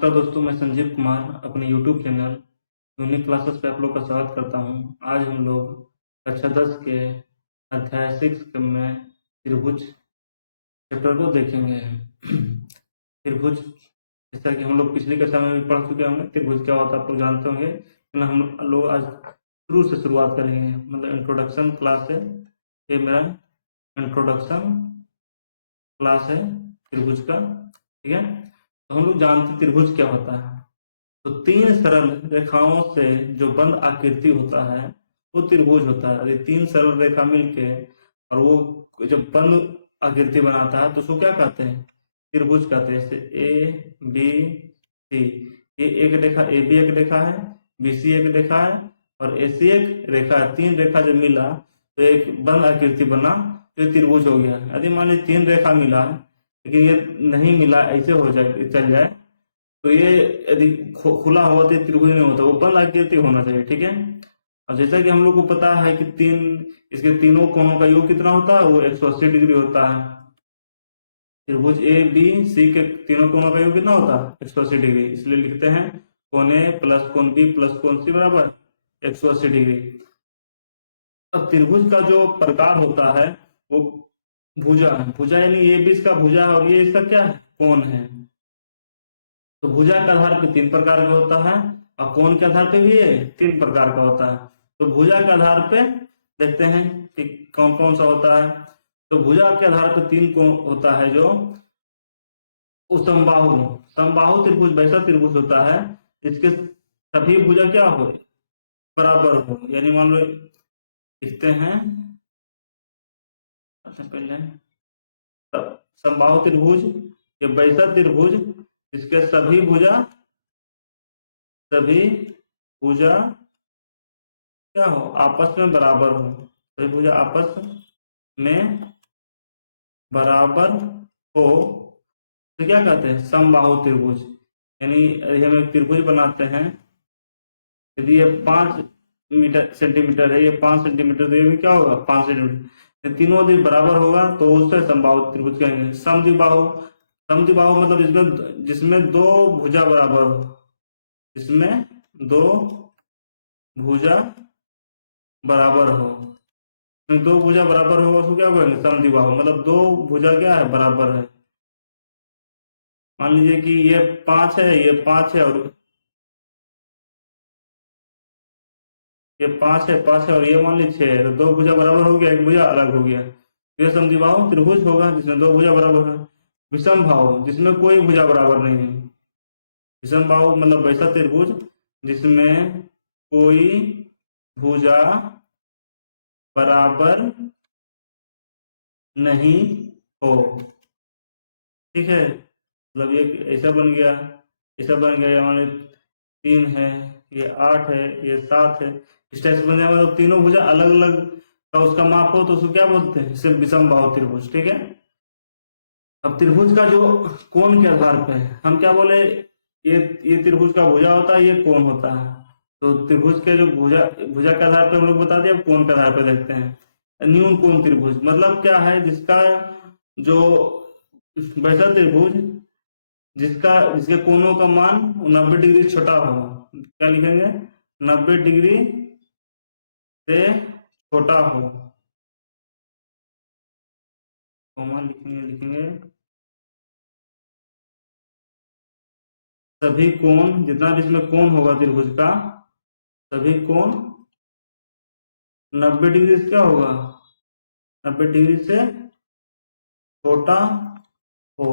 नमस्कार दोस्तों, मैं संजीव कुमार अपने यूट्यूब चैनल यूनिक क्लासेस पे आप लोग का स्वागत करता हूँ। आज हम लोग कक्षा 10 के अध्याय 6 में त्रिभुज चैप्टर को देखेंगे। त्रिभुज, जैसा कि हम लोग पिछली कक्षा में भी पढ़ चुके होंगे, त्रिभुज क्या होता है आप लोग जानते होंगे, लेकिन हम लोग आज शुरू से शुरुआत करेंगे। मतलब इंट्रोडक्शन क्लास है, ये मेरा इंट्रोडक्शन क्लास है त्रिभुज का। ठीक है, तो हम लोग जानते त्रिभुज क्या होता है। तो तीन सरल रेखाओं से जो बंद आकृति होता है वो त्रिभुज होता है। यदि तीन सरल रेखा मिलके और वो जब बंद आकृति बनाता है तो उसको क्या कहते हैं? त्रिभुज कहते हैं। जैसे ए बी सी, ये एक रेखा ए बी एक रेखा है, बी सी एक रेखा है और ए सी एक रेखा है। तीन रेखा जब मिला तो एक बंद आकृति बना तो ये त्रिभुज हो गया। यदि मान लीजिए तीन रेखा मिला लेकिन ये नहीं मिला, ऐसे हो जाए चल जाए, तो ये यदि खुला हुआ तो त्रिभुज नहीं होता, वो बंद आकृति होना चाहिए। ठीक है, अब जैसा कि हम लोग को पता है कि इसके तीनों कोणों का योग कितना होता है, वो 180 डिग्री होता है। त्रिभुज ए बी सी के तीनों कोणों का योग कितना होता है? 180 डिग्री। इसलिए लिखते हैं कोण ए प्लस कोण बी प्लस कोण सी बराबर 180 डिग्री। अब त्रिभुज का जो प्रकार होता है वो भुजा है। भुजा यानी ये भी इसका भुजा है और ये इसका क्या है? कोण है। तो भुजा के आधार पे तीन प्रकार का होता है और कोण के आधार पे भी ये तीन प्रकार का होता है। तो भुजा के आधार पे देखते हैं कि कौन कौन सा होता है। तो भुजा के आधार पे तीन कोण होता है, जो समबाहु समबाहु त्रिभुज वैसा त्रिभुज होता है जिसके सभी भुजा क्या हो? बराबर हो। यानी मान लो लिखते हैं पहले समबाहु त्रिभुज, ये वैसा त्रिभुज जिसके सभी भुजा क्या हो? आपस में बराबर हो। सभी भुजा आपस में बराबर हो तो क्या कहते हैं? समबाहु त्रिभुज। यानी यदि हम एक त्रिभुज बनाते हैं, यदि ये 5 मीटर सेंटीमीटर है, ये 5 सेंटीमीटर, तो ये भी क्या होगा? 5 सेंटीमीटर। ये तीनों यदि बराबर होगा तो उसे समबाहु त्रिभुज कहेंगे। समद्विबाहु, समद्विबाहु मतलब जिसमें दो भुजा बराबर हो, जिसमें दो भुजा बराबर हो, दो भुजा बराबर होगा उसको क्या कहेंगे? समद्विबाहु। मतलब दो भुजा क्या है? बराबर है। मान लीजिए कि ये 5 है, ये 5 है और ये 5 है और ये मान लीजिए 6 है, तो दो भुजा बराबर हो गया, एक भुजा अलग हो गया। ये समद्विबाहु त्रिभुज होगा जिसमें दो भुजा बराबर है। विषम भाव, जिसमें कोई भुजा बराबर नहीं है। विषम भाव मतलब वैसा त्रिभुज जिसमें कोई भुजा बराबर नहीं हो। ठीक है, मतलब ये ऐसा बन गया, ऐसा बन गया। हमारे 3 है, ये 8 है, ये 7 है, इस टाइप से बन जाएगा। मतलब तीनों भुजा अलग अलग का उसका माप हो तो उसको क्या बोलते हैं? सिर्फ विषम बाहु त्रिभुज। ठीक है, अब त्रिभुज का जो कोण के आधार पे है, हम क्या बोले, ये त्रिभुज का भुजा होता है, ये कोण होता है। तो त्रिभुज के जो भुजा भुजा के आधार पे हम लोग बता दिया, कोण के आधार पे देखते हैं। न्यून कोण त्रिभुज मतलब क्या है? जिसका जो वैसा त्रिभुज जिसके कोणों का मान 90 डिग्री छोटा हो। क्या लिखेंगे? 90 डिग्री से छोटा हो। कोमा लिखेंगे सभी कोण, जितना भी इसमें कोण होगा त्रिभुज का, सभी कोण 90 डिग्री से क्या होगा? 90 डिग्री से छोटा हो।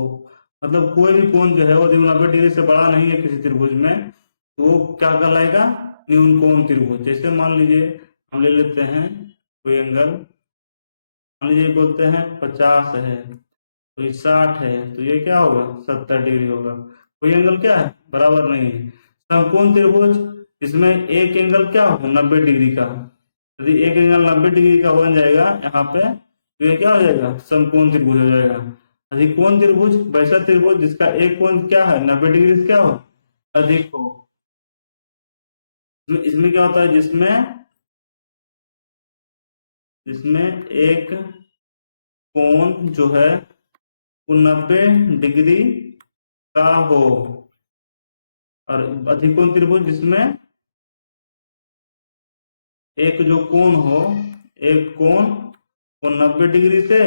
मतलब कोई भी कोण जो है वो 90 डिग्री से बड़ा नहीं है किसी त्रिभुज में, तो वो क्या कहलाएगा? न्यून कोण त्रिभुज। जैसे मान लीजिए हम ले लेते हैं कोई एंगल, मान लीजिए बोलते हैं 50 है, तो ये 60 है, तो ये क्या होगा? 70 डिग्री होगा। कोई एंगल क्या है? बराबर नहीं है। समकोण त्रिभुज इसमें एक एंगल क्या होगा? 90 डिग्री का। यदि एक एंगल 90 डिग्री का बन जाएगा यहाँ पे, तो ये क्या हो जाएगा? समकोण त्रिभुज हो जाएगा। यदि कोण त्रिभुज वैसा त्रिभुज जिसका एक कोण क्या है? 90 डिग्री से क्या हो? अधिक हो। इसमें क्या होता है? जिसमें एक कोण जो है वो 90 डिग्री का हो, और अधिकोण त्रिभुज जिसमें एक जो कोण हो, एक कोण वो 90 डिग्री से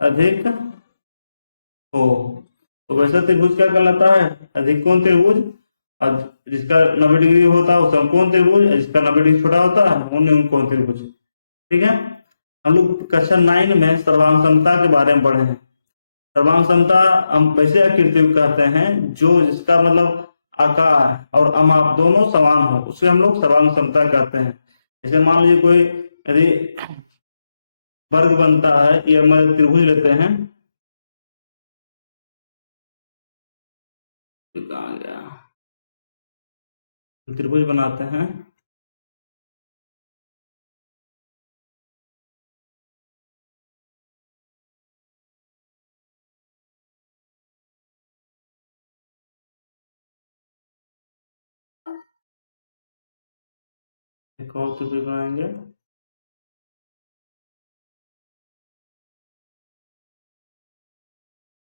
अधिक हो, तो वैसा त्रिभुज क्या कहलाता है? अधिकोण त्रिभुज। और जिसका 90 डिग्री होता है वो समकोण त्रिभुज, जिसका 90 डिग्री छोटा होता है वो न्यूनकोण त्रिभुज। ठीक है। हम लोग कक्षा 9 में सर्वांग समता के बारे में पढ़े हैं। सर्वांग समता हम वैसे आकृति को कहते हैं जो जिसका मतलब आकार और अमाप दोनों समान हो, उसे हम लोग सर्वांग समता कहते हैं। जैसे मान लीजिए कोई यदि वर्ग बनता है, ये हम त्रिभुज लेते हैं, कहाँ गया, त्रिभुज बनाते हैं, एक और त्रिभुज बनाएंगे।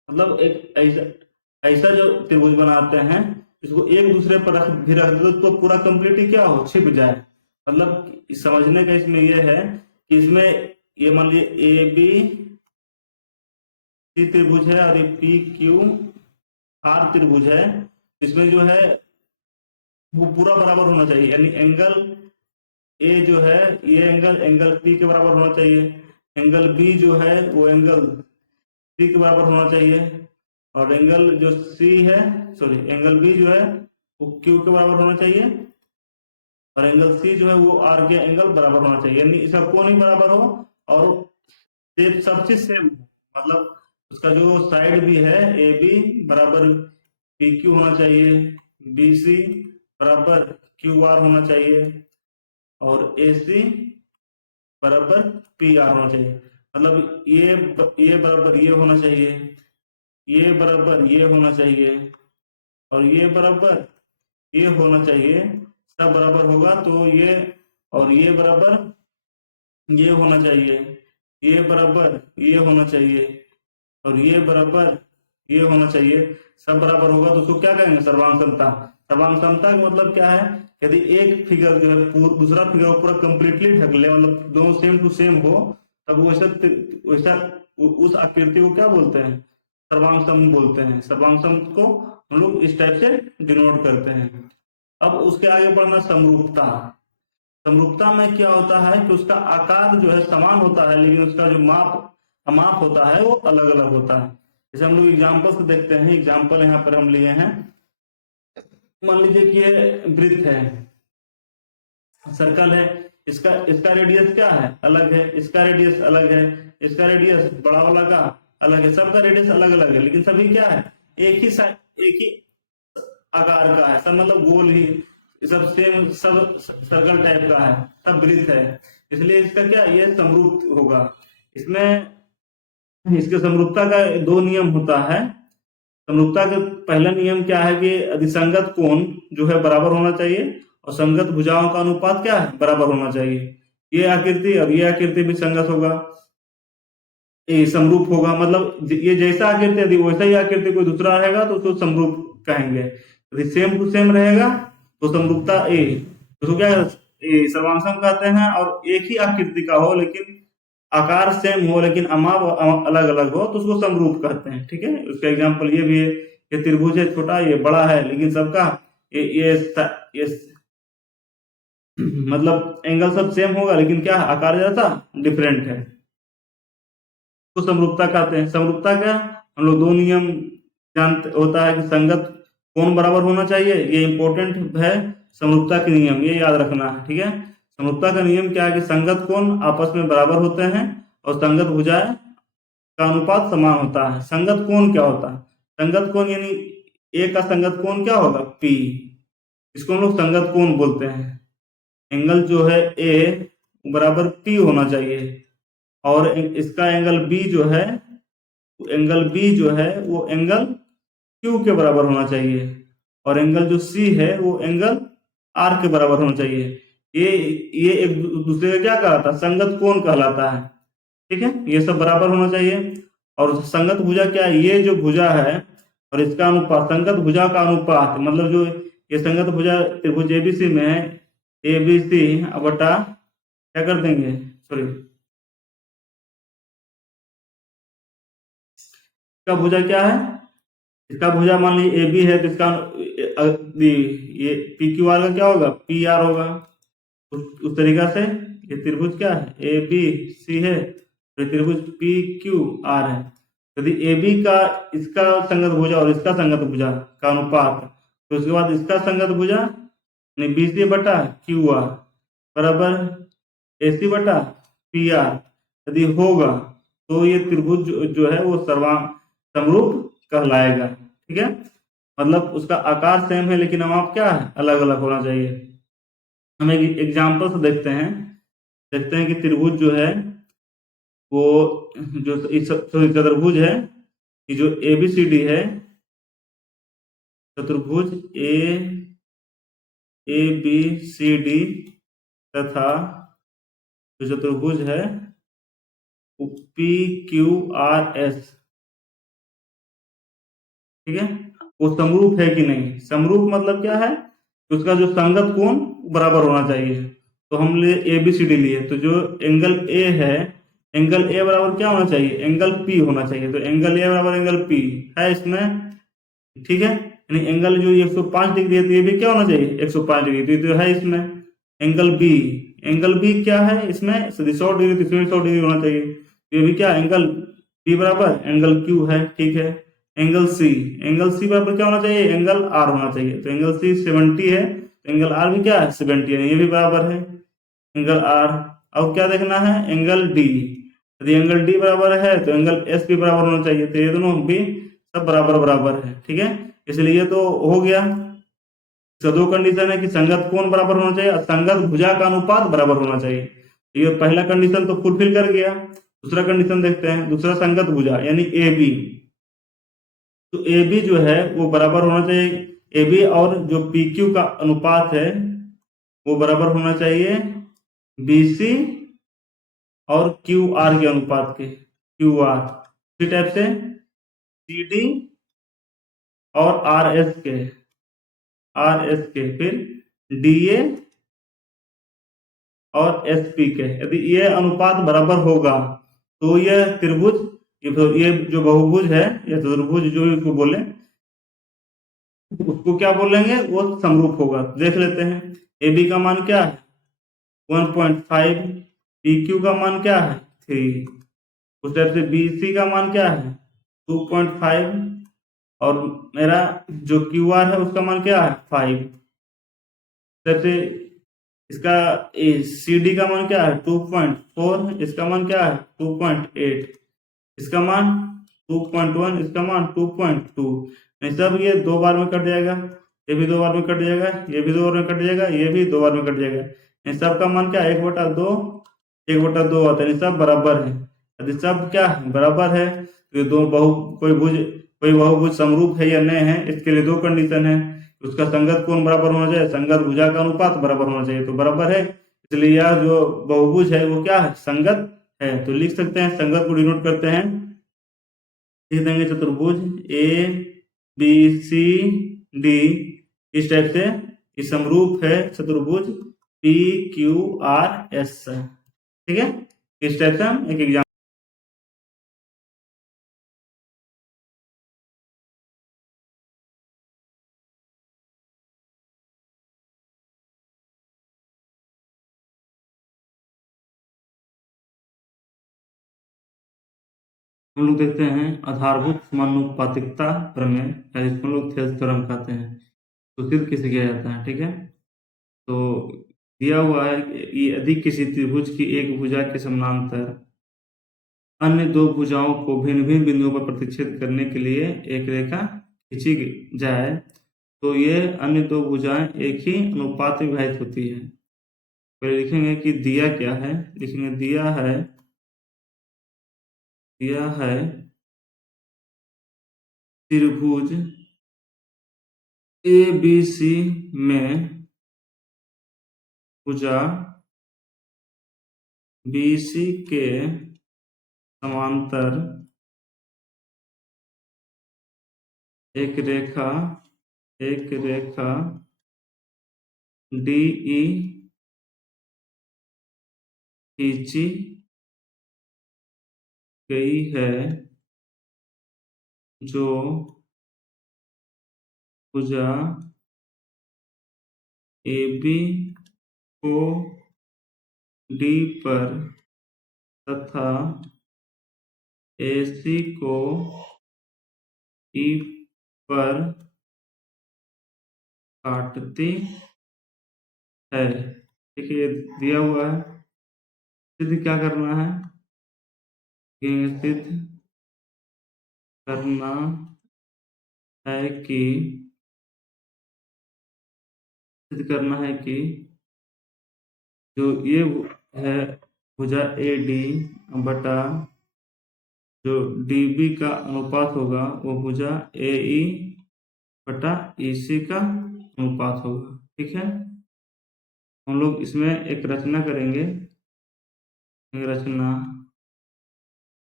मतलब एक ऐसा ऐसा जो त्रिभुज बनाते हैं, इसको एक दूसरे पर भी रख दो तो पूरा कंप्लीट ही क्या हो, छिप जाए। मतलब समझने का इसमें यह है कि इसमें ये मान लीजिए ए बी सी त्रिभुज है और ये पी क्यू आर त्रिभुज है। इसमें जो है वो पूरा बराबर होना चाहिए, यानी एंगल ए जो है ये एंगल एंगल पी के बराबर होना चाहिए, एंगल बी जो है वो एंगल सी के बराबर होना चाहिए, और एंगल जो सी है, सॉरी एंगल बी जो है वो क्यू के बराबर होना चाहिए, और एंगल सी जो है वो आर के एंगल बराबर होना चाहिए, यानी इसका कोण ही बराबर हो और सब चीज सेम हो। मतलब उसका जो साइड भी है ए बी बराबर पी क्यू होना चाहिए, बी सी बराबर क्यू आर होना चाहिए, और ए सी बराबर पी आर होना चाहिए। मतलब ये बराबर ये होना चाहिए, ये बराबर ये होना चाहिए, और ये बराबर ये होना चाहिए। सब बराबर होगा तो ये, और ये बराबर ये होना चाहिए, ये बराबर ये होना चाहिए, और ये बराबर ये होना चाहिए। सब बराबर होगा तो उसको क्या कहेंगे? सर्वांग समता। सर्वांग समता का मतलब क्या है? यदि एक फिगर जो है दूसरा फिगर पूरा कंप्लीटली ढक ले, मतलब दोनों सेम टू सेम हो, तब वैसा वैसा उस आकृति को क्या बोलते हैं? सर्वांग सम बोलते हैं। सर्वांग सम को हम लोग इस टाइप से डिनोट करते हैं। अब उसके आगे बढ़ना समरूपता। समरूपता में क्या होता है कि उसका आकार जो है समान होता है, लेकिन उसका जो माप होता है वो अलग अलग होता है। जैसे हम लोग एग्जाम्पल से देखते हैं, एग्जाम्पल यहाँ पर हम लिए हैं। मान लीजिए कि ये वृत्त है, सर्कल है, इसका इसका रेडियस क्या है? अलग है, इसका रेडियस अलग है, इसका रेडियस बड़ा वाला का अलग है, सबका रेडियस अलग अलग है, लेकिन सभी क्या है? एक ही आकार का है, सब मतलब गोल ही, सब सेम, सब सर्कल टाइप का है, सब वृत्त है। इसलिए इसका क्या, ये समरूप होगा। इसमें इसके समरूपता का दो नियम होता है। समरूपता का पहला नियम क्या है कि अधिसंगत कोण जो है बराबर होना चाहिए, और संगत भुजाओं का अनुपात क्या है? बराबर होना चाहिए। ये आकृति और ये आकृति भी संगत होगा, ये समरूप होगा। मतलब ये जैसा आकृति यदि वैसा ही आकृति कोई दूसरा रहेगा तो उसको समरूप कहेंगे। यदि सेम टू सेम रहेगा तो समरूपता ए, उसको क्या सर्वांग कहते हैं। और एक ही आकृति का हो लेकिन आकार सेम हो लेकिन अमाप अलग अलग हो तो उसको समरूप कहते हैं। ठीक है। उसका एग्जांपल ये भी है, ये त्रिभुज है, छोटा ये बड़ा है, लेकिन सबका ये मतलब एंगल सब सेम होगा, लेकिन क्या आकार ज्यादा डिफरेंट है, तो समरूपता कहते हैं। समरूपता का हम लोग दो नियम जानते होता है कि संगत कोण बराबर होना चाहिए, ये इंपॉर्टेंट है समरूपता के नियम, ये याद रखना है। ठीक है। समरूपता का नियम क्या है कि संगत कोण आपस में बराबर होते हैं और संगत भुजाएं का अनुपात समान होता है। संगत कोण क्या होता है? संगत कोण यानी ए का संगत कोण क्या होगा? पी। इसको हम लोग संगत कोण बोलते हैं। एंगल जो है ए बराबर पी होना चाहिए, और इसका एंगल बी जो है वो एंगल क्यू के बराबर होना चाहिए, और एंगल जो सी है वो एंगल आर के बराबर होना चाहिए। ये एक दूसरे का क्या कहलाता है? संगत कोण कहलाता है। ठीक है। ये सब बराबर होना चाहिए। और संगत भुजा क्या है? ये जो भुजा है और इसका अनुपात संगत भुजा का अनुपात, मतलब जो ये संगत भुजा त्रिभुज एबीसी में है, एबीसी बटा क्या कर देंगे, सॉरी, इसका भुजा क्या है, इसका भुजा मान लीजिए ए बी है, तो इसका ये पी क्यू आर का क्या होगा, पी आर होगा। उस तरीका से ये त्रिभुज क्या है, ए बी सी है, तो त्रिभुज पी क्यू आर है। यदि ए बी का इसका संगत भुजा और इसका संगत भुजा का अनुपात, तो उसके बाद इसका संगत भुजा बी सी बटा क्यू आर बराबर ए सी बटा पी आर यदि होगा, तो ये त्रिभुज जो है वो समरूप कहलाएगा। ठीक है, मतलब उसका आकार सेम है लेकिन नाम क्या है, अलग अलग होना चाहिए। हम एक एग्जाम्पल से देखते हैं कि त्रिभुज जो है वो जो चतुर्भुज है, कि जो ए बी सी डी है, चतुर्भुज ए बी सी डी तथा जो चतुर्भुज है पी क्यू आर एस, ठीक है, वो समरूप है कि नहीं। समरूप मतलब क्या है, उसका जो संगत कोण बराबर होना चाहिए। तो हम ले ए बी सी डी लिए, तो जो एंगल ए है, एंगल ए बराबर क्या होना चाहिए, एंगल पी होना चाहिए। तो एंगल ए बराबर एंगल पी है इसमें, ठीक है, यानी एंगल जो 105 डिग्री है, तो ये भी क्या होना चाहिए 105 डिग्री, तो है इसमें। एंगल बी क्या है इसमें, 100 डिग्री, तो इसमें 100 डिग्री होना चाहिए। तो ये भी क्या, एंगल बी बराबर एंगल क्यू है, ठीक है। एंगल सी बराबर क्या होना चाहिए, एंगल आर होना चाहिए। तो एंगल सी 70 है, तो एंगल आर भी क्या है 70 है, ये भी बराबर है एंगल आर। अब क्या देखना है, एंगल डी, यदि एंगल डी बराबर है तो एंगल एस भी बराबर होना चाहिए। तो ये दोनों भी सब बराबर बराबर है, ठीक है। इसलिए तो हो गया, तो दो कंडीशन है कि संगत कोण बराबर होना चाहिए और संगत भुजा का अनुपात बराबर होना चाहिए। ये पहला कंडीशन तो फुलफिल कर गया। दूसरा कंडीशन देखते हैं, दूसरा संगत भुजा यानी ए बी, तो ए बी जो है वो बराबर होना चाहिए, ए बी और जो पी क्यू का अनुपात है वो बराबर होना चाहिए बी सी और क्यू आर के अनुपात के, क्यू आर इसी टाइप से सी डी और आर एस के फिर डी ए और एस पी के, यदि ये अनुपात बराबर होगा तो यह त्रिभुज, ये जो बहुभुज है या चतुर्भुज जो भी उसको बोले, उसको क्या बोलेंगे, वो समरूप होगा। देख लेते हैं, ए बी का मान क्या है 1.5, पी क्यू का मान क्या है 3, उस टाइप से बी सी का मान क्या है 2.5, और मेरा जो क्यू आर है उसका मान क्या है 5। जैसे इसका सी डी का मान क्या है 2.4, इसका मान क्या है 2.8, इसका मान 2.1, इसका मान 2.2। नहीं सब ये दो बार में कट जाएगा, ये भी दो बार में कट जाएगा, ये भी दो बार में कट जाएगा, ये भी दो बार में कट जाएगा। इन सब का मान क्या है 1/2, 1/2 आता है, इन सब बराबर है। यदि सब क्या है बराबर है, तो ये दो कोई बहुभुज समरूप है या नहीं है, इसके लिए दो कंडीशन है। उसका संगत कोण बराबर होना चाहिए, संगत भुजा का अनुपात बराबर होना चाहिए, तो बराबर है, इसलिए यह जो बहुभुज है वो क्या है संगत है। तो लिख सकते हैं, संगत को डिनोट करते हैं, लिख देंगे चतुर्भुज ए बी सी डी, इस टाइप से ये समरूप है चतुर्भुज पी क्यू आर एस, ठीक है। इस टाइप से हम एक एग्जाम्पल हम लोग देखते हैं, आधारभूत समानुपातिकता प्रमेय, जिसको हम लोग थेल्स थ्योरम कहते हैं, तो सिद्ध किसे किया जाता है, ठीक है। तो दिया हुआ है कि यदि किसी त्रिभुज की एक भुजा के समानांतर अन्य दो भुजाओं को भिन्न भिन्न बिंदुओं पर प्रतिच्छेद करने के लिए एक रेखा खींची जाए, तो ये अन्य दो भुजाएं एक ही अनुपात में विभाजित होती है। पहले लिखेंगे कि दिया क्या है, लिखेंगे दिया है त्रिभुज ए बी सी में भुजा बी सी के समांतर एक रेखा DE खींची गई है जो भुजा AB को D पर तथा AC को E पर काटती है। ठीक है, ये दिया हुआ है। सिद्ध क्या करना है? ये सिद्ध करना है कि जो ये है भुजा AD बटा जो DB का अनुपात होगा वो भुजा AE बटा EC का अनुपात होगा। ठीक है, हम लोग इसमें एक रचना करेंगे। रचना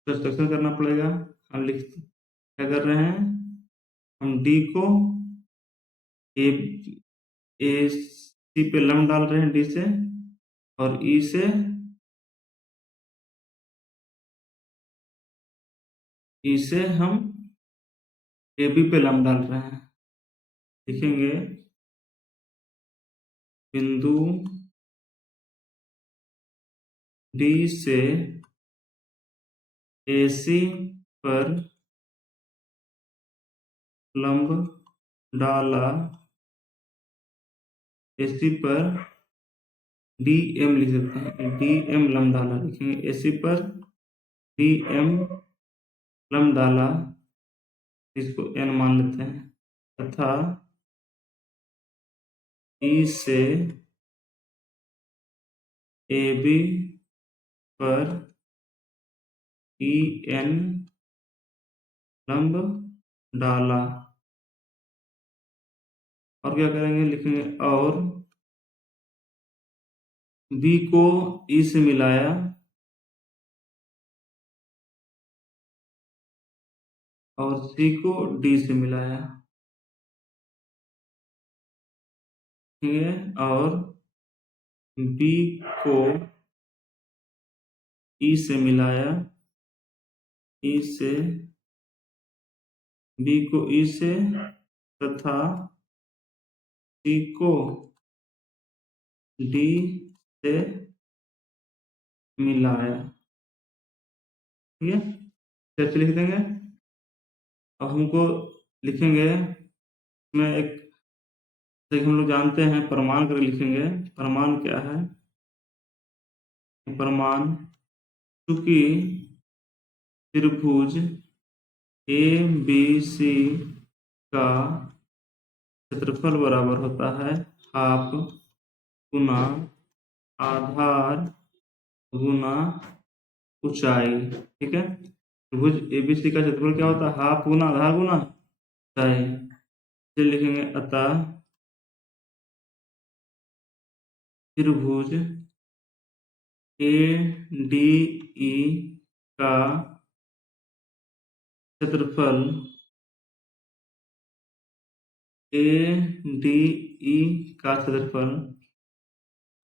सब्ट्रैक्शन करना पड़ेगा। हम क्या कर रहे हैं? हम D को AC पे लम्ब डाल रहे हैं D से, और E से हम AB पे लम्ब डाल रहे हैं। लिखेंगे बिंदु D से AC पर लंब डाला, AC पर DM लिख सकते हैं, DM लंब डाला। लिखेंगे AC पर DM लंब डाला, इसको N मान लेते हैं, तथा E से AB पर EN लंब डाला। और क्या करेंगे? लिखेंगे और B को E से मिलाया, और C को D से मिलाया। ठीक है, और B को E से मिलाया, E से B को E से, तथा C को D से मिलाया। ठीक है, चर्च लिख देंगे। अब हमको लिखेंगे इसमें एक हम लोग जानते हैं प्रमाण करके लिखेंगे। प्रमाण क्या है? प्रमाण चूंकि त्रिभुज ABC का क्षेत्रफल बराबर होता है हाफ गुना आधार गुना ऊंचाई। ठीक है, त्रिभुज ABC का क्षेत्रफल क्या होता है? हाफ गुना आधार गुना ऊंचाई। फिर लिखेंगे अतः त्रिभुज ADE का क्षेत्रफल ADE का क्षेत्रफल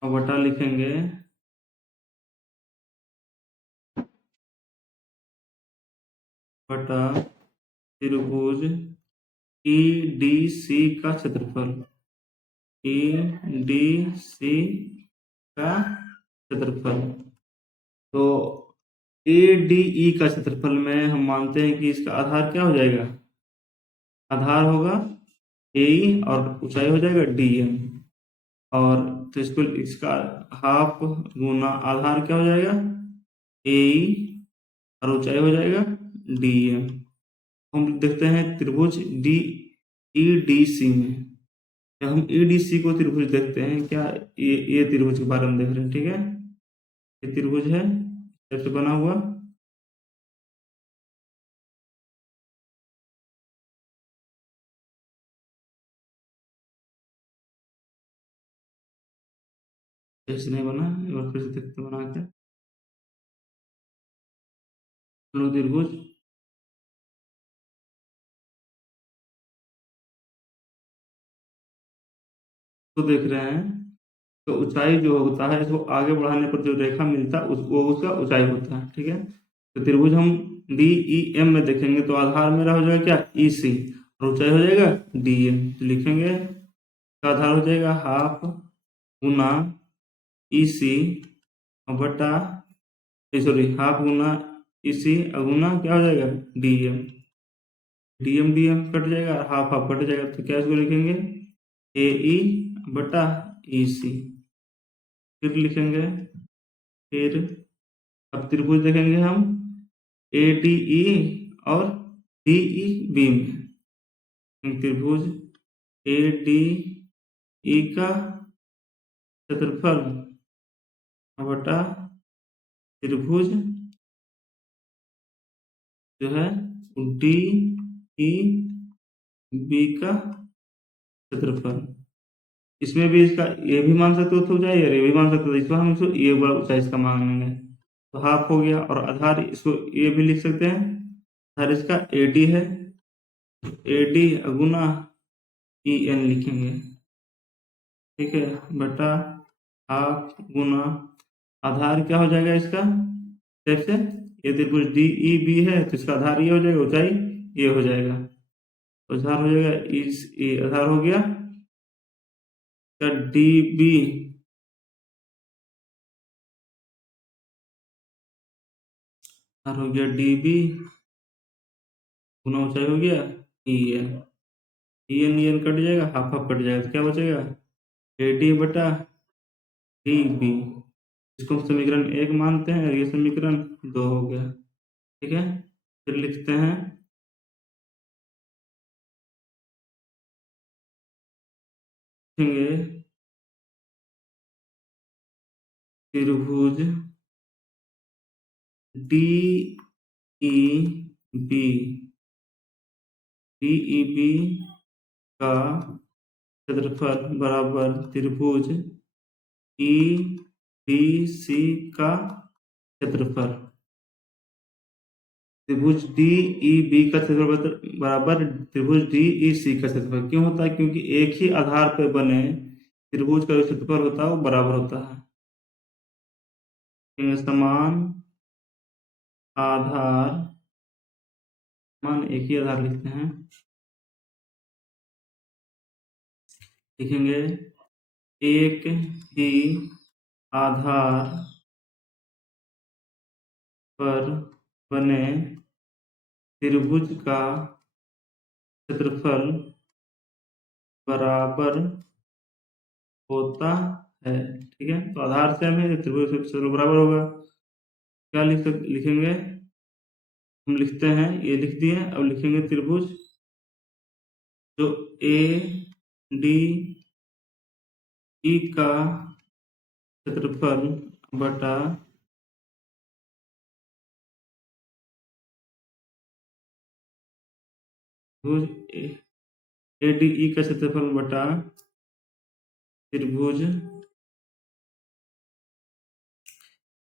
बटा लिखेंगे बटा त्रिभुज EDC का क्षेत्रफल, EDC का क्षेत्रफल। तो ADE का क्षेत्रफल में हम मानते हैं कि इसका आधार क्या हो जाएगा? आधार होगा AE और ऊंचाई हो जाएगा DM, और तो इसका हाफ गुना आधार क्या हो जाएगा? AE, और ऊंचाई हो जाएगा DM। हम देखते हैं त्रिभुज EDC में, जब हम EDC को त्रिभुज देखते हैं, क्या ये त्रिभुज के बारे में देख रहे हैं। ठीक है, ये त्रिभुज है ऐसे बना हुआ, ऐसे नहीं बना। एक बार फिर से देखते बना के त्रिभुज तो देख रहे हैं, तो ऊंचाई जो होता है इसको आगे बढ़ाने पर जो रेखा मिलता है वो उसका ऊंचाई होता है। ठीक है, तो त्रिभुज हम डी ई एम में देखेंगे तो आधार मेरा हो जाएगा क्या, ई सी, और ऊंचाई हो जाएगा डी एम। तो लिखेंगे तो आधार हो जाएगा हाफ गुना ई सी बटा, सॉरी, हाफ गुना ई सी गुना क्या हो जाएगा D M. D M cut जाएगा, हाफ हाफ कट जाएगा, तो क्या इसको लिखेंगे ए ई बटा ई सी। फिर लिखेंगे, फिर अब त्रिभुज देखेंगे हम ए डी ई और डी ई बी में। त्रिभुज ए डी ई का क्षेत्रफल बटा त्रिभुज जो है डी ई बी का क्षेत्रफल। इसमें भी इसका ये भी मान सकते हो तो ऊंचाई, और ये भी मान सकते हो, इसमें हम इसको ये बड़ा ऊंचाई इसका मानेंगे, तो हाफ हो गया। और आधार इसको ये भी लिख सकते हैं, आधार इसका ए डी है, A D Guna E N लिखेंगे। ठीक है, बटा हाफ गुना आधार क्या हो जाएगा इसका, जैसे ये त्रिभुज डी ई बी है तो इसका आधार ये हो जाएगा, ऊंचाई ये हो जाएगा, तो आधार हो जाएगा इस आधार हो गया डी बी आधार हो गया डी बी गुना ऊंचाई हो गया E N. E N cut जाएगा, हाफ हाफ कट जाएगा, तो क्या बचेगा ए डी बटा डी बी। इसको हम समीकरण 1 मानते हैं और ये समीकरण 2 हो गया। ठीक है, फिर लिखते हैं त्रिभुज D E B, D E B का क्षेत्रफल बराबर त्रिभुज ई डी सी का क्षेत्रफल। त्रिभुज डी ई बी का क्षेत्रफल बराबर त्रिभुज डी ई सी का क्षेत्रफल। क्यों होता है, क्योंकि एक ही आधार पर बने त्रिभुज का जो क्षेत्रफल होता है वो बराबर होता है। समान आधार, मान एक ही आधार लिखते हैं, लिखेंगे एक ही आधार पर बने त्रिभुज का क्षेत्रफल बराबर होता है। ठीक है, तो आधार से हमें त्रिभुज का क्षेत्रफल बराबर होगा। क्या लिखेंगे, हम लिखते हैं, ये लिख दिए। अब लिखेंगे त्रिभुज जो ए डी ई का क्षेत्रफल बटा त्रिभुज ए डी ई का क्षेत्रफल बटा त्रिभुज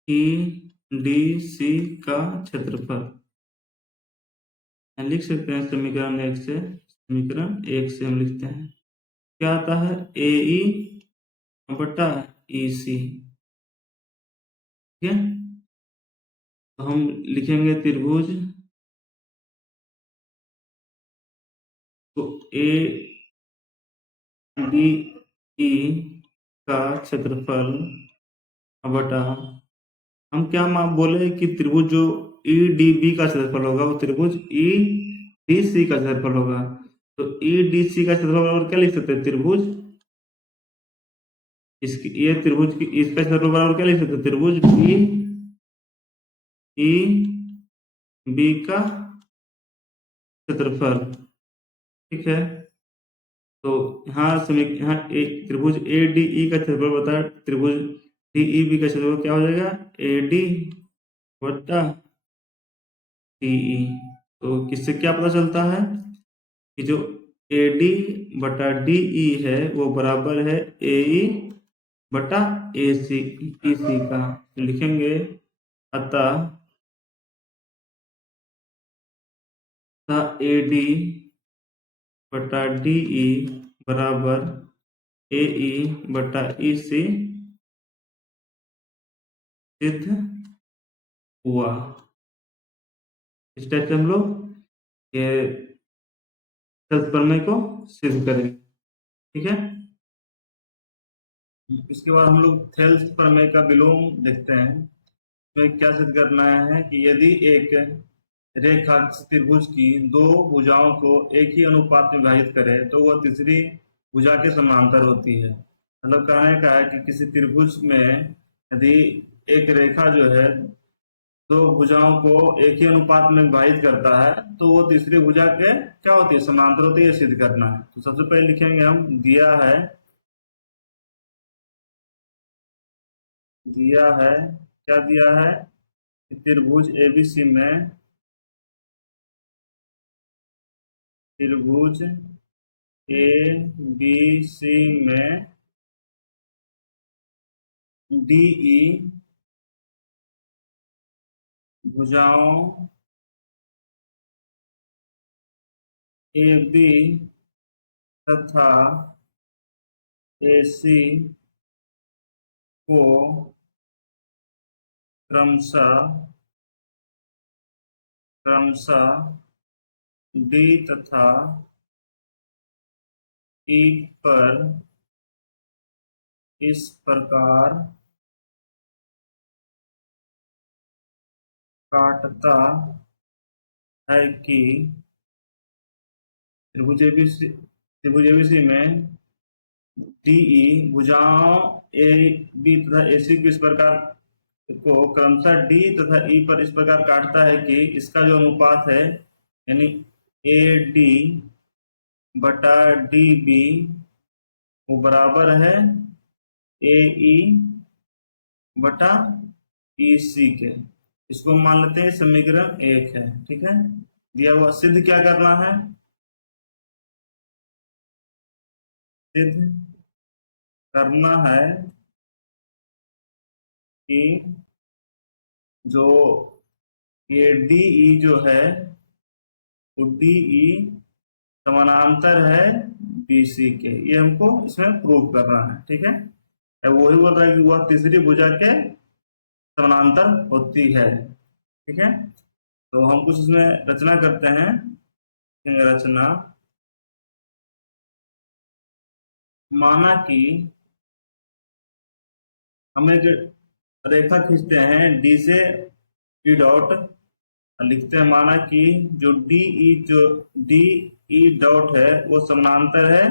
ई डी सी का क्षेत्रफल। लिख सकते हैं समीकरण 1 से, समीकरण 1 से हम लिखते हैं, क्या आता है ए ई बटा ई सी। ठीक है, तो हम लिखेंगे त्रिभुज तो ए डी ई का क्षेत्रफल बटा, हम क्या बोले कि त्रिभुज जो ई डी बी का क्षेत्रफल होगा वो त्रिभुज ई डी सी का क्षेत्रफल होगा। तो ई डी सी का क्षेत्रफल बराबर क्या लिख सकते हैं, त्रिभुज इसकी, ये त्रिभुज की इसका क्षेत्रफल बराबर क्या लिख सकते हैं, त्रिभुज बी ई बी का क्षेत्रफल। ठीक है, तो यहाँ यहाँ एक त्रिभुज ए डी ई का क्षेत्रफल बताया, त्रिभुज डी ई बी का क्षेत्रफल क्या हो जाएगा ए डी बटा डी ई। तो किससे क्या पता चलता है कि जो ए डी बटा डी ई है वो बराबर है ए ई बटा ए सी ई सी का। तो लिखेंगे अतः ए डी बटा डी ई बराबर AE बटा EC सिद्ध हुआ। इस टाइप से हम लोग ये थेल्स प्रमेय को सिद्ध करेंगे। ठीक है, इसके बाद हम लोग थेल्स प्रमेय का विलोम देखते हैं। इसमें क्या सिद्ध करना है कि यदि एक रेखा त्रिभुज की दो भुजाओं को एक ही अनुपात में विभाजित करे तो वह तीसरी भुजा के समांतर होती है। मतलब कहने का है कि किसी त्रिभुज में यदि एक रेखा जो है दो भुजाओं को एक ही अनुपात में विभाजित करता है तो वो तीसरी भुजा के क्या होती है, समांतर होती है, सिद्ध करना है। तो सबसे पहले लिखेंगे हम, दिया है क्या दिया है कि त्रिभुज एबीसी में त्रिभुज एबीसी में डीई भुजाओं AB तथा AC को क्रमशः D तथा E पर इस प्रकार काटता है कि त्रिभुज एबीसी में डीई भुजाओं ए बी तथा एसी को इस प्रकार को क्रमशः डी तथा ई पर इस प्रकार काटता है कि इसका जो अनुपात है यानी ए डी बटा डी बी वो बराबर है ए ई बटा ई सी के। इसको मान लेते हैं समीकरण 1 है। ठीक है, दिया हुआ सिद्ध क्या करना है, सिद्ध करना है कि जो ये डीई जो है वो डीई समानांतर है बीसी के, ये हमको इसमें प्रूव करना है। ठीक है, वही बोल रहा है कि वह तीसरी भुजा के समानांतर होती है। ठीक है, तो हम कुछ इसमें रचना करते हैं। रचना, माना कि हम एक रेखा खींचते हैं डी से ई डॉट, लिखते हैं माना कि जो डी ई डॉट है वो समानांतर है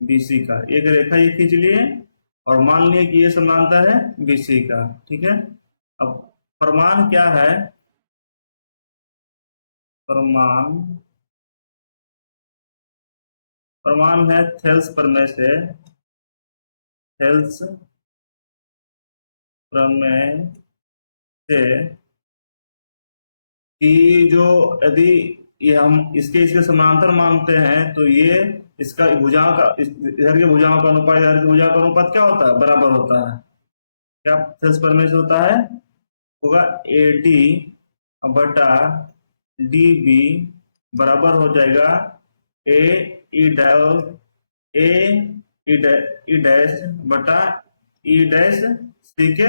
बीसी का। एक रेखा ये खींच लिए और मान लिए कि ये समानांतर है बीसी का। ठीक है, अब प्रमाण क्या है, प्रमाण है थेल्स प्रमेय से, थेल्स प्रमेय से कि जो यदि ये हम इसके समानांतर मानते हैं तो ये इसका भुजाओं का इधर के भुजाओं का अनुपात इधर के भुजाओं का अनुपात क्या होता है, बराबर होता है। क्या थेल्स प्रमेय से होता है, होगा ए डी बटा डी बी बराबर हो जाएगा ए ई डैश बटा ई डैश सी के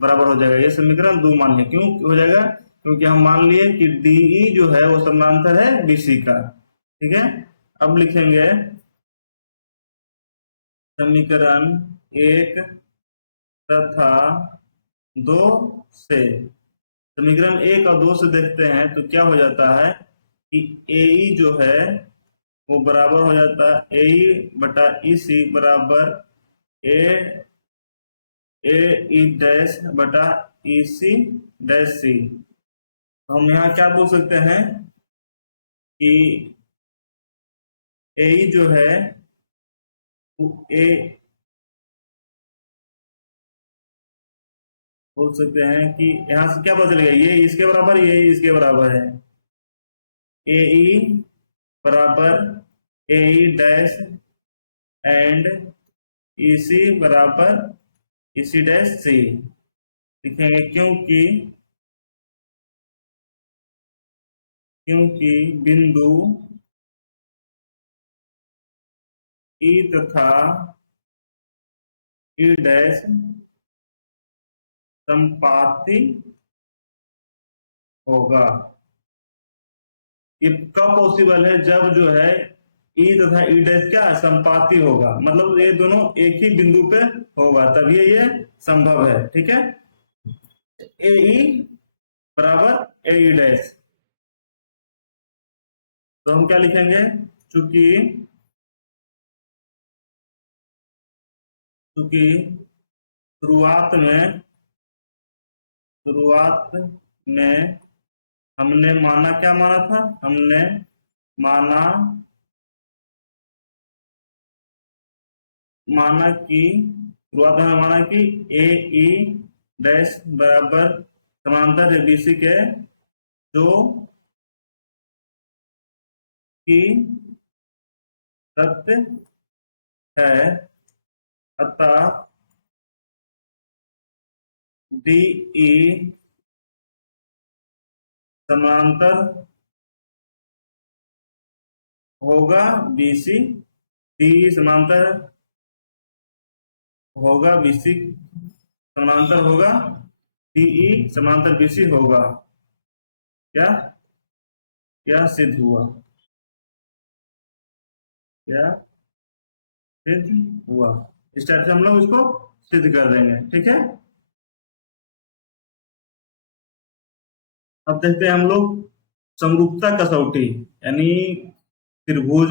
बराबर हो जाएगा। ये समीकरण 2 मान लिया। क्यों हो जाएगा, क्योंकि हम मान लिए कि डीई जो है वो समानांतर है बीसी का। ठीक है, अब लिखेंगे समीकरण 1 तथा 2 से। समीकरण 1 और 2 से देखते हैं तो क्या हो जाता है कि ए जो है वो बराबर हो जाता है ए बटा ई सी बराबर ए ए ई डैश बटा ई सी डैश सी। तो हम यहाँ क्या बोल सकते हैं कि ए जो है ए बोल सकते हैं कि यहाँ से क्या पता चलेगा, ये इसके बराबर ये इसके बराबर है। ए ई बराबर ए ई डैश एंड ई सी बराबर ई सी डैश सी लिखेंगे, क्योंकि बिंदु ई तथा ई डैश संपाती होगा। ये कब पॉसिबल है? जब जो है ई तथा ई डैश क्या है? संपाती होगा, मतलब ये दोनों एक ही बिंदु पे होगा, तभी ये संभव है। ठीक है, ए ई बराबर ए ई डैश। तो हम क्या लिखेंगे? चूंकि चूंकि शुरुआत में हमने माना, क्या माना था? हमने माना माना कि शुरुआत में माना कि ए ई डैश बराबर समांतर है बीसी के, जो कि सत्य है, अतः डी ई समांतर होगा बीसी, डी समांतर होगा बीसी, समांतर होगा टीई समांतर बीसी होगा। क्या क्या सिद्ध हुआ? क्या सिद्ध हुआ? इस टाइप से हम लोग इसको सिद्ध कर देंगे। ठीक है, अब देखते हैं हम लोग समरूपता कसौटी, यानी त्रिभुज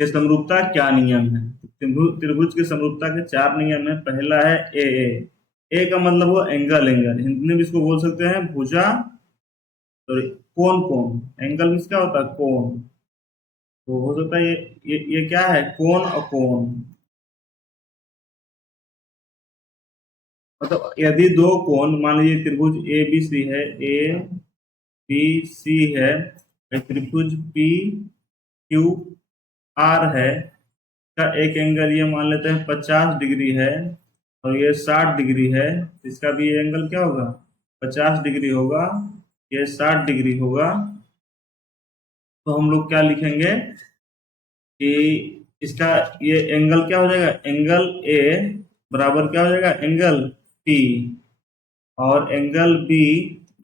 के समरूपता क्या नियम है। त्रिभुज के समरूपता के 4 नियम है। पहला है ए का मतलब हुआ एंगल, हिंदी में भी इसको बोल सकते हैं भुजा, सॉरी कोण। एंगल मीन्स क्या होता है? कोण। तो हो सकता है ये क्या है? कोण और कोण। मतलब यदि दो कोण, मान लीजिए त्रिभुज ए बी सी है, ए बी सी है, त्रिभुज पी क्यू आर है, का एक एंगल ये मान लेते हैं 50 डिग्री है और ये 60 डिग्री है, इसका भी एंगल क्या होगा? 50 डिग्री होगा, ये 60 डिग्री होगा। तो हम लोग क्या लिखेंगे कि इसका ये एंगल क्या हो जाएगा? एंगल ए बराबर क्या हो जाएगा? एंगल टी, और एंगल बी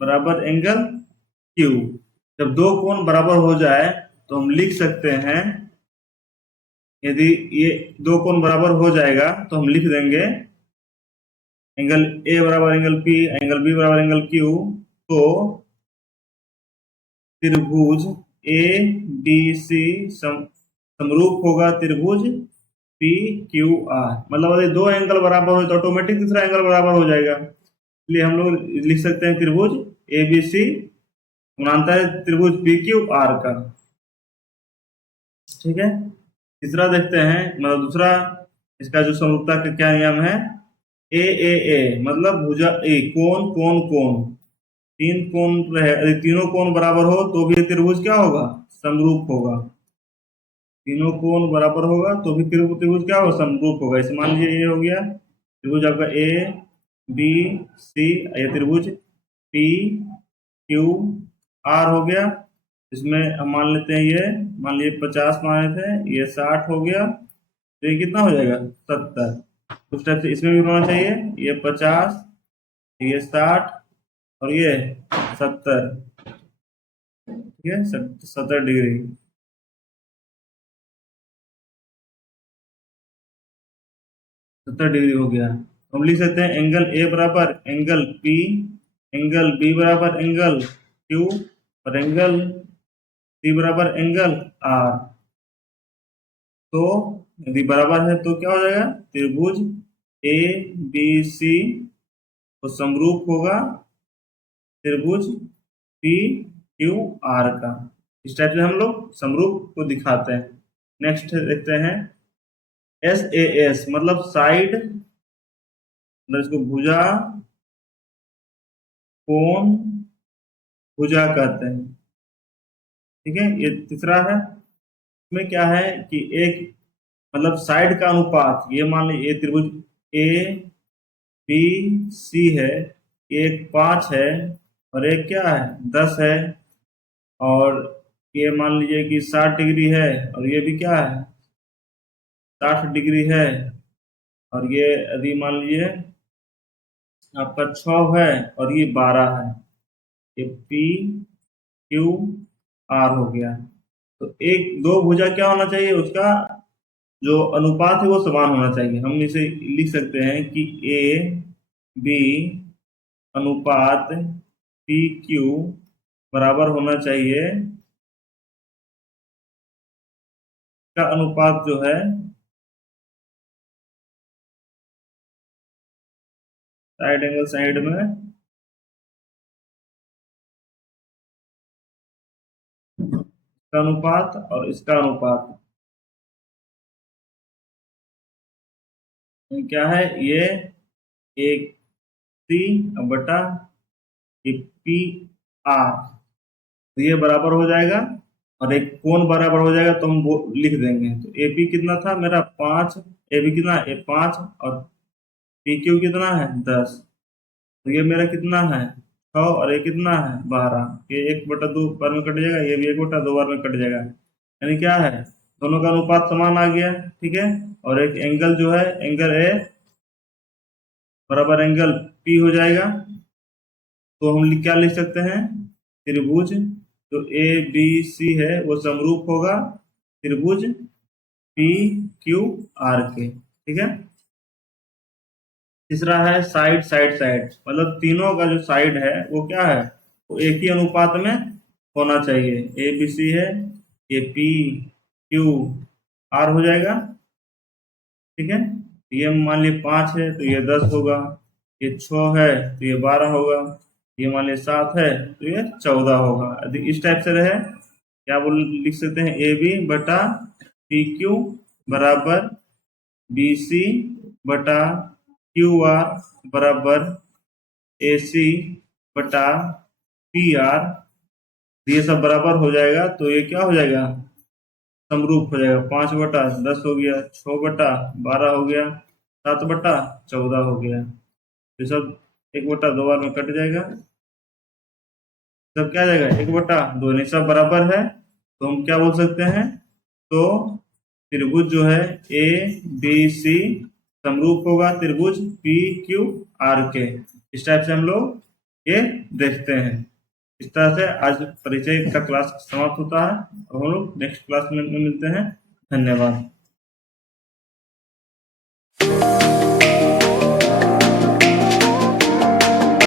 बराबर एंगल क्यू। जब दो कोण बराबर हो जाए तो हम लिख सकते हैं, यदि ये दो कोण बराबर हो जाएगा तो हम लिख देंगे एंगल ए बराबर एंगल पी, एंगल बी बराबर एंगल क्यू। तो त्रिभुज ए बी सी समरूप होगा त्रिभुज पी क्यू आर। मतलब यदि दो एंगल बराबर हो तो ऑटोमेटिक तीसरा एंगल बराबर हो जाएगा, इसलिए हम लोग लिख सकते हैं त्रिभुज ए बी सी समांतर है त्रिभुज पी क्यू आर का। ठीक है, तीसरा देखते हैं, मतलब दूसरा इसका जो समरूपता का क्या नियम है? ए मतलब भुजा ए, कोण कोण कोण, तीन कोण रहे, यदि तीनों कोण बराबर हो तो भी त्रिभुज क्या होगा? समरूप होगा। तीनों कोण बराबर होगा तो भी त्रिभुज क्या होगा? समरूप होगा। इसे मान लीजिए ये हो गया त्रिभुज आपका ए बी सी, ये त्रिभुज पी क्यू आर हो गया। इसमें हम मान लेते हैं, ये मान लीजिए 50 माने थे, ये 60 हो गया, तो ये कितना हो जाएगा? 70। उस टाइप से इसमें भी होना चाहिए, ये 50, ये 60 और ये 70। ठीक है, 70 डिग्री। हो गया। हम लिख सकते हैं एंगल ए बराबर एंगल पी, एंगल बी बराबर एंगल क्यू, और एंगल सी बराबर एंगल आर। तो यदि बराबर है तो क्या हो जाएगा? त्रिभुज ए बी सी तो समरूप होगा त्रिभुज पी क्यू आर का। इस टाइप से हम लोग समरूप को दिखाते हैं। नेक्स्ट देखते हैं एस ए एस, मतलब साइड, मतलब इसको भुजा कोण भुजा कहते हैं। ठीक है, ये तीसरा है। इसमें क्या है कि एक मतलब साइड का अनुपात, ये मान लीजिए ये त्रिभुज ए बी सी है, एक 5 है और एक क्या है? 10 है, और ये मान लीजिए कि 60 डिग्री है और ये भी क्या है? 60 डिग्री है। और ये यदि मान लीजिए आपका 6 है और ये 12 है, ये पी क्यू आर हो गया। तो एक दो भुजा क्या होना चाहिए, उसका जो अनुपात है वो समान होना चाहिए। हम इसे लिख सकते हैं कि ए बी अनुपात पी क्यू बराबर होना चाहिए, का अनुपात जो है साइड एंगल साइड में इसका अनुपात और इसका अनुपात ये क्या है, ये एक सी बटा एक पी आर, तो ये बराबर हो जाएगा। और एक कोण बराबर हो जाएगा तो हम वो लिख देंगे। तो ए पी कितना था मेरा 5, ए बी कितना ए 5 और पी क्यू कितना है 10। तो ये मेरा कितना है 6 और ये कितना है 12। ये 1/2 बार में कट जाएगा, ये भी 1/2 बार में कट जाएगा, यानी क्या है दोनों का अनुपात समान आ गया। ठीक है, और एक एंगल जो है एंगल ए बराबर एंगल पी हो जाएगा। तो हम क्या लिख सकते हैं, त्रिभुज जो ए बी सी है वो समरूप होगा त्रिभुज पी क्यू आर के। ठीक है, तीसरा है साइड साइड साइड, मतलब तीनों का जो साइड है वो क्या है, वो एक ही अनुपात में होना चाहिए। ए बी सी है, ये पी क्यू आर हो जाएगा। ठीक है, ये मान लीजिए 5 है तो ये 10 होगा, ये 6 है तो ये 12 होगा, ये मान लीजिए 7 है तो ये 14 होगा। यदि इस टाइप से रहे क्या बोल लिख सकते हैं, ए बी बटा पी क्यू बराबर बी सी बटा क्यू आर बराबर ए सी बटा पी आर। ये सब बराबर हो जाएगा तो ये क्या हो जाएगा, समरूप हो जाएगा। 5/10 हो गया, 6/12 हो गया, 7/14 हो गया। ये सब 1/2 बार में कट जाएगा, सब क्या आ जाएगा 1/2, नहीं सब बराबर है। तो हम क्या बोल सकते हैं, तो त्रिभुज जो है ए बी सी समरूप होगा त्रिभुज पी क्यू आर के। इस टाइप से हम लोग ये देखते हैं। इस तरह से आज परिचय का क्लास समाप्त होता है और हम लोग नेक्स्ट क्लास में मिलते हैं। धन्यवाद।